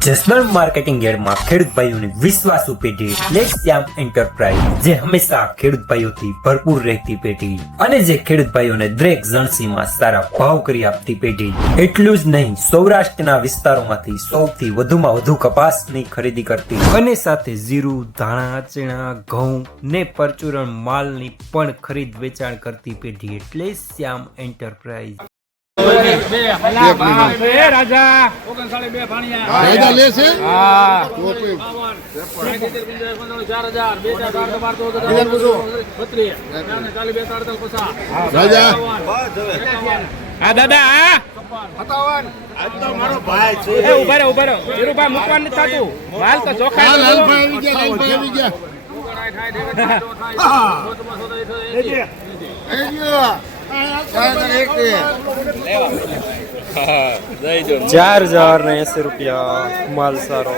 Jasdan marketing યાર્ડમાં ખેડૂત ભાઈઓની વિશ્વાસુ પેઢી એટલે શ્યામ એન્ટરપ્રાઇઝ, જે હંમેશા ખેડૂત ભાઈઓથી ભરપૂર રહેતી પેઢી અને જે ખેડૂત ભાઈઓને દરેક જણસીમાં સારા ભાવ કરી આપતી પેઢી। એટલું જ નહીં, સૌરાષ્ટ્રના વિસ્તારોમાંથી સૌથી વધુમાં વધુ કપાસની ખરીદી કરતી અને સાથે જીરું, ધાણા, ચણા, ઘઉં ને પરચુરણ માલની પણ ખરીદ વેચાણ કરતી પેઢી એટલે શ્યામ એન્ટરપ્રાઇઝ। ₹4080 माल सारो।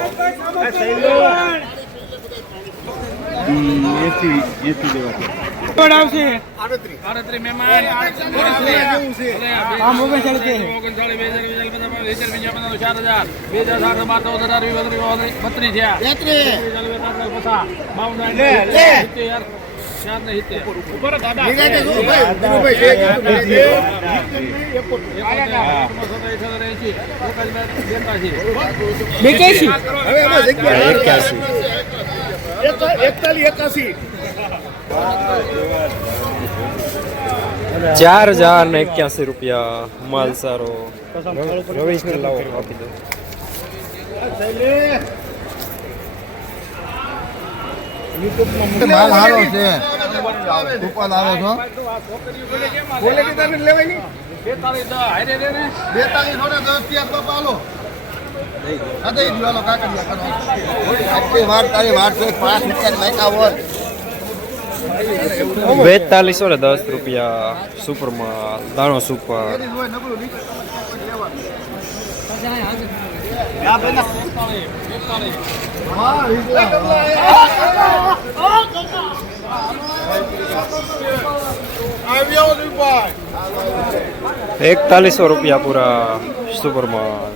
₹4081 माल सारो। रवीश ने लाओ आपी दो। माल हारो छे ऊपर आवे छो बोले के तने लेवाय ની 42 હારે દે ને 42 થોડે 10 તો પાલો અદે દીવાલો કાકડિયા કરો આખી વાર તારી વાર છે 5 રૂપિયા માયકા હોય ₹4210 सुपर माल दाणो सुपर। ₹4100 पूरा सुपर माल।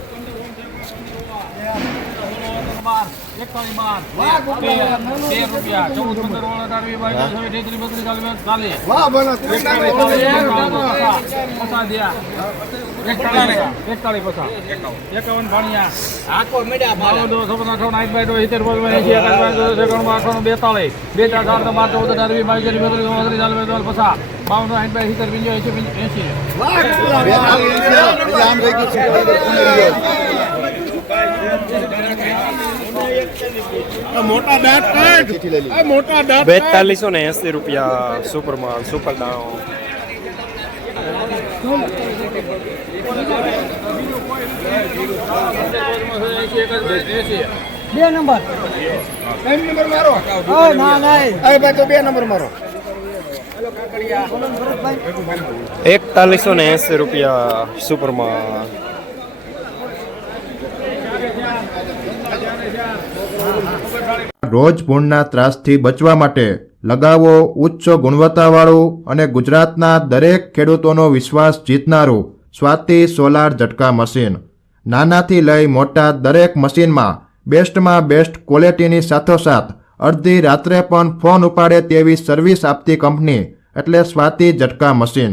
₹4280 सुपर माल सुपर दाणो। બે નંબર મારો ના નહીં અરે ભાઈ તો બે નંબર મારો। ₹4180 सुपर माल। રોજ ભૂણના ત્રાસથી બચવા માટે લગાવો ઉચ્ચ ગુણવત્તાવાળું અને ગુજરાતના દરેક ખેડૂતોનો વિશ્વાસ જીતનારું સ્વાતિ સોલાર ઝટકા મશીન। નાનાથી લઈ મોટા દરેક મશીનમાં બેસ્ટમાં બેસ્ટ ક્વોલિટીની સાથોસાથ અડધી રાત્રે પણ ફોન ઉપાડે તેવી સર્વિસ આપતી કંપની એટલે સ્વાતિ ઝટકા મશીન।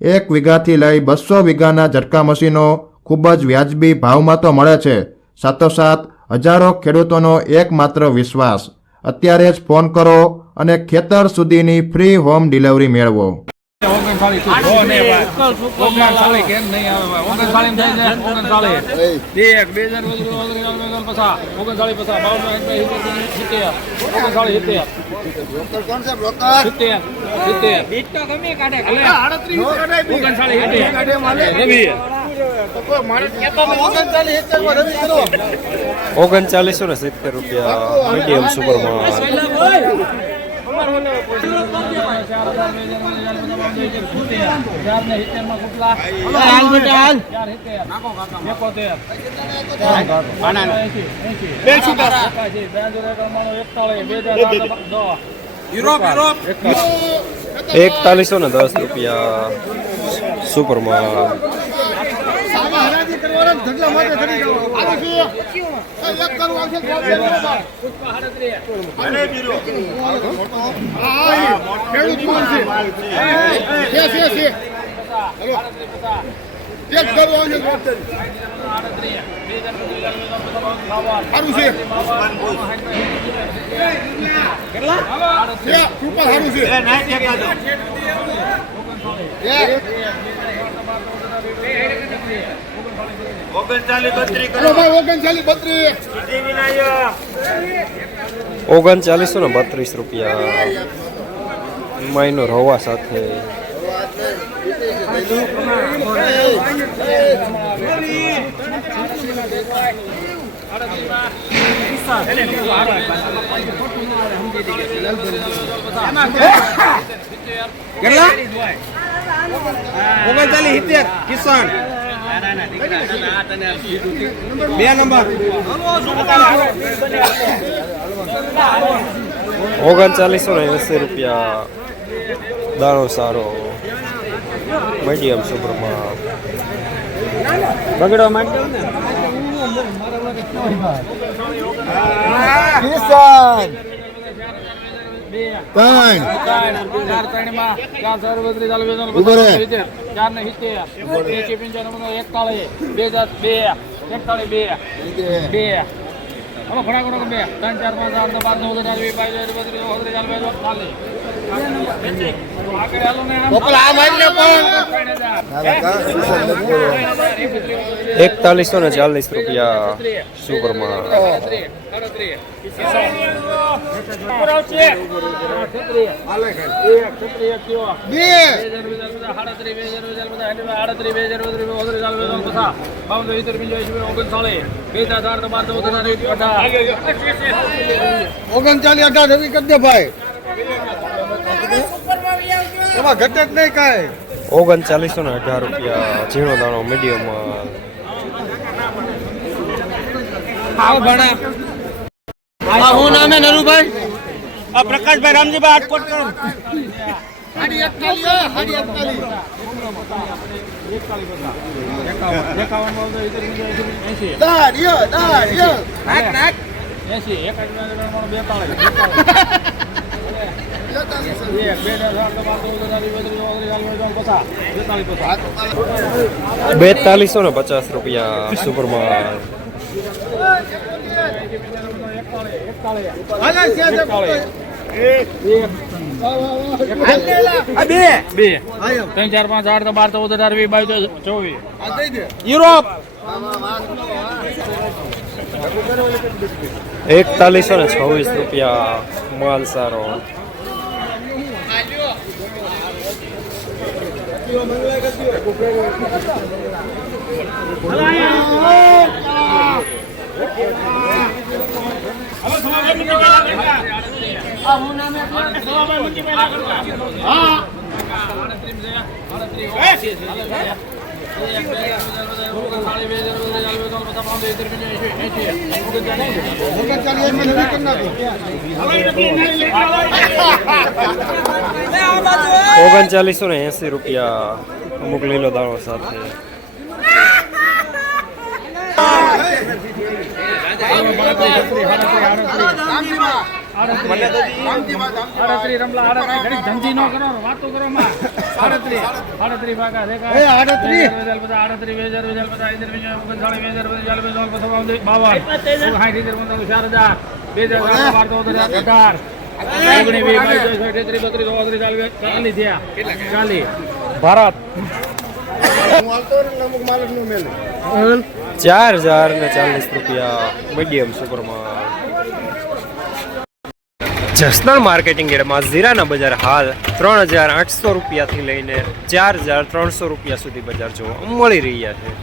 1 વીઘાથી લઈ 200 વીઘાના ઝટકા મશીનો ખૂબ જ વ્યાજબી ભાવમાં તો મળે છે, સાથોસાથ હજારો ખેડૂતોનો એકમાત્ર વિશ્વાસ। અત્યારે જ ફોન કરો અને ખેતર સુધીની ફ્રી હોમ ડિલિવરી મેળવો। ₹3970 मीडियम सुपर माल। ₹4110 सुपर माल। વર્ષ ઢગલા માટે કરી દો. આવું છે. એક કરું આવશે તો બે નો બાર. હા, ખેડૂત માલ છે. છે. હેલો. એક કરું આવશે તો સારું છે. કેટલા? ઉપર સારું છે. ઓગણચાલીસો ને 32 રૂપિયા મહિનો રવા સાથે. કેટલા? 39 કિસાન 2 નંબર 3980 રૂપિયા દાણો સારો મીડિયમ સુપરમાં. બગડવા માંડ્યો ને કિસાન એકતાલીસો ને 40 રૂપિયા સુપરમાં. ઓગણચાલીસ 18 રવિ કરી દે ભાઈ. એમાં ઘટે જ નહીં કાંઈ. 3918 રૂપિયા ઝીણો દાણો મીડિયમ. હું નામે નરુભાઈ આ પ્રકાશભાઈ રામજીભાઈ આટકોટ કરો. સાડી 41. બેતાલીસો ને 50 રૂપિયા સુપરમાં. ત્રણ ચાર પાંચ 8 12 14 18 22 24 યુરોપ 4126 રૂપિયા માલ સારો. ઓગણચાલીસો ને 80 રૂપિયા અમુક લીલો દાણો સાથે. ભારત 4040 રૂપિયા મીડિયમ સુપરમાં. જસદણ માર્કેટિંગ યાર્ડમાં જીરાના બજાર હાલ 3800 રૂપિયાથી લઈને 4300 રૂપિયા સુધી બજાર જોવા મળી રહ્યા છે.